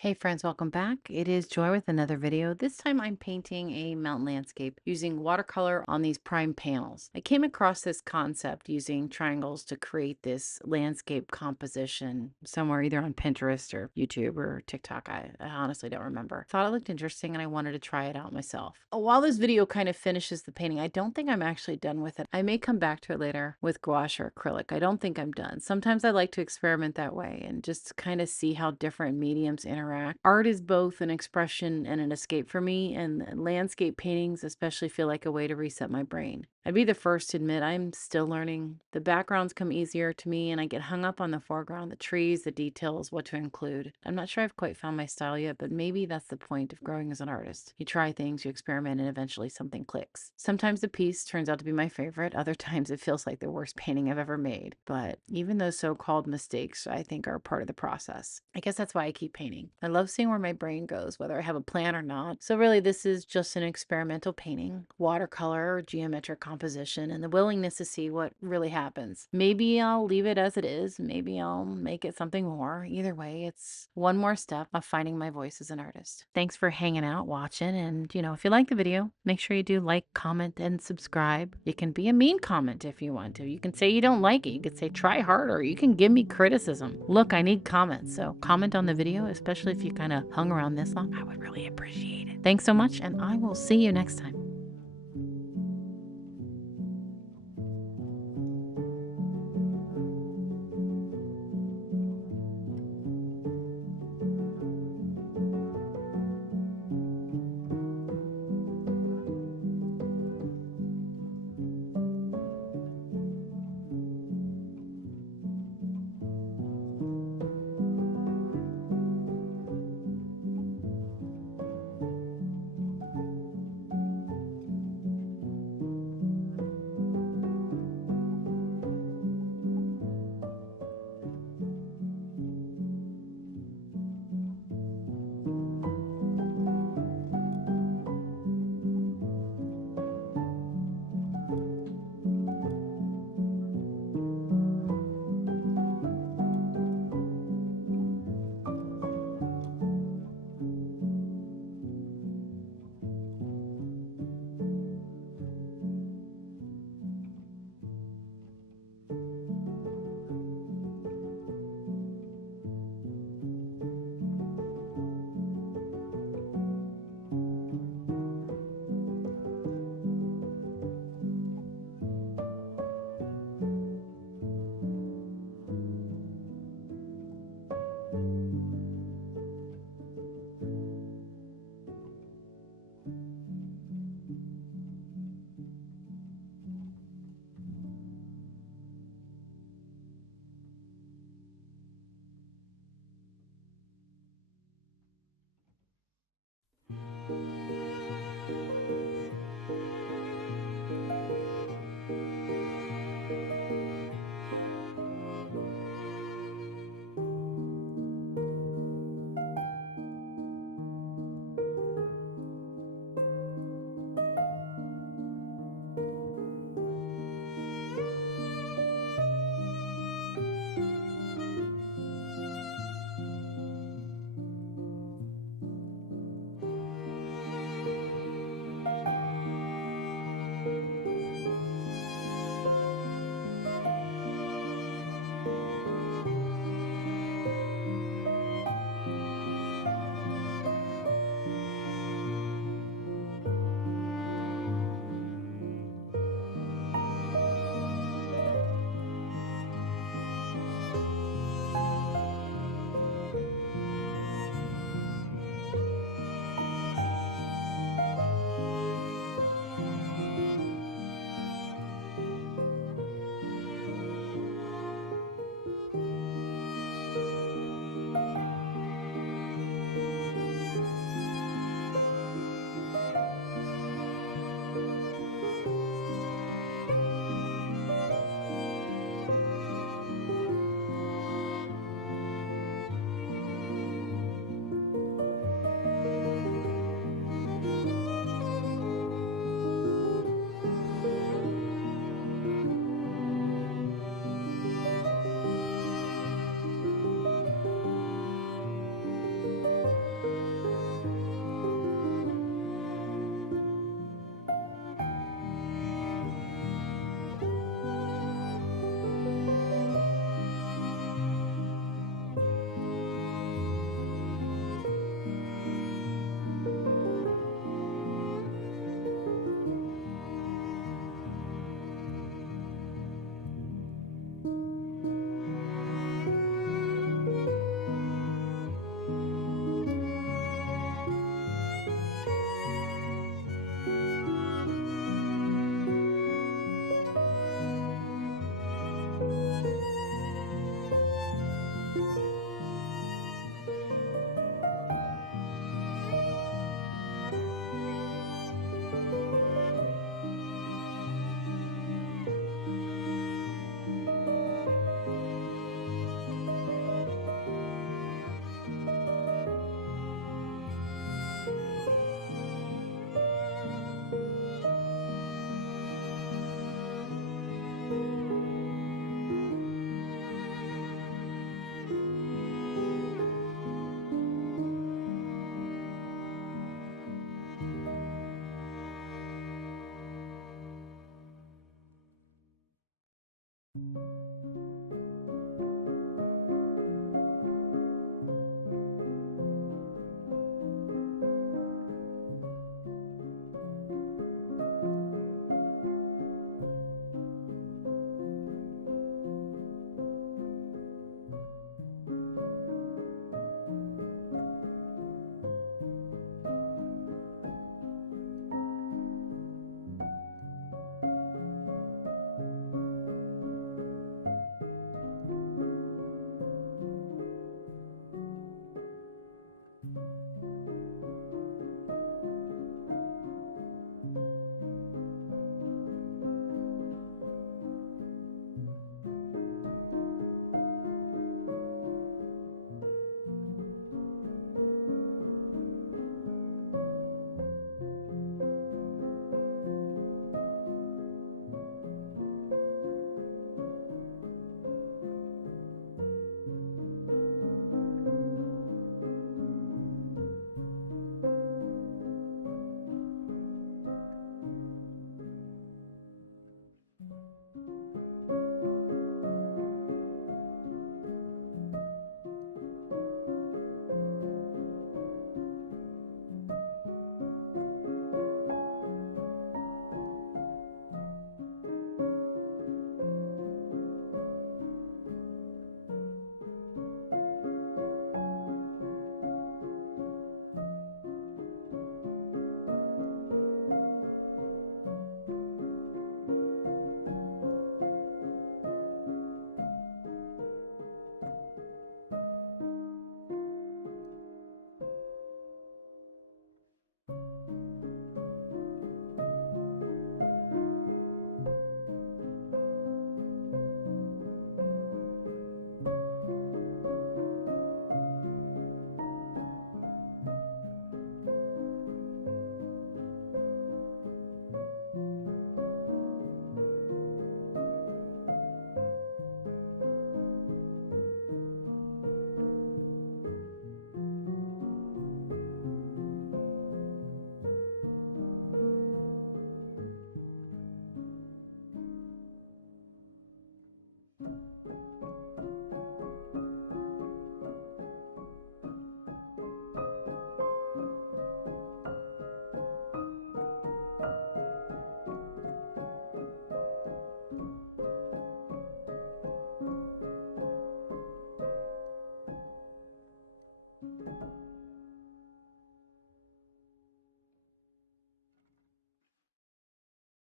Hey friends, welcome back. It is Joy with another video. This time I'm painting a mountain landscape using watercolor on these prime panels. I came across this concept using triangles to create this landscape composition somewhere either on Pinterest or YouTube or TikTok. I honestly don't remember. Thought it looked interesting and I wanted to try it out myself. While this video kind of finishes the painting, I don't think I'm actually done with it. I may come back to it later with gouache or acrylic. I don't think I'm done. Sometimes I like to experiment that way and just kind of see how different mediums interact. Art is both an expression and an escape for me, and landscape paintings especially feel like a way to reset my brain. I'd be the first to admit I'm still learning. The backgrounds come easier to me, and I get hung up on the foreground, the trees, the details, what to include. I'm not sure I've quite found my style yet, but maybe that's the point of growing as an artist. You try things, you experiment, and eventually something clicks. Sometimes the piece turns out to be my favorite, other times it feels like the worst painting I've ever made. But even those so-called mistakes, I think, are part of the process. I guess that's why I keep painting. I love seeing where my brain goes, whether I have a plan or not. So really, this is just an experimental painting, watercolor or geometric composition, and the willingness to see what really happens. Maybe I'll leave it as it is. Maybe I'll make it something more. Either way, it's one more step of finding my voice as an artist. Thanks for hanging out, watching, and if you like the video, make sure you do like, comment, and subscribe. You can be a mean comment if you want to. You can say you don't like it. You can say try harder. You can give me criticism. Look, I need comments, so comment on the video, especially if you kind of hung around this long. I would really appreciate it. Thanks so much, and I will see you next time.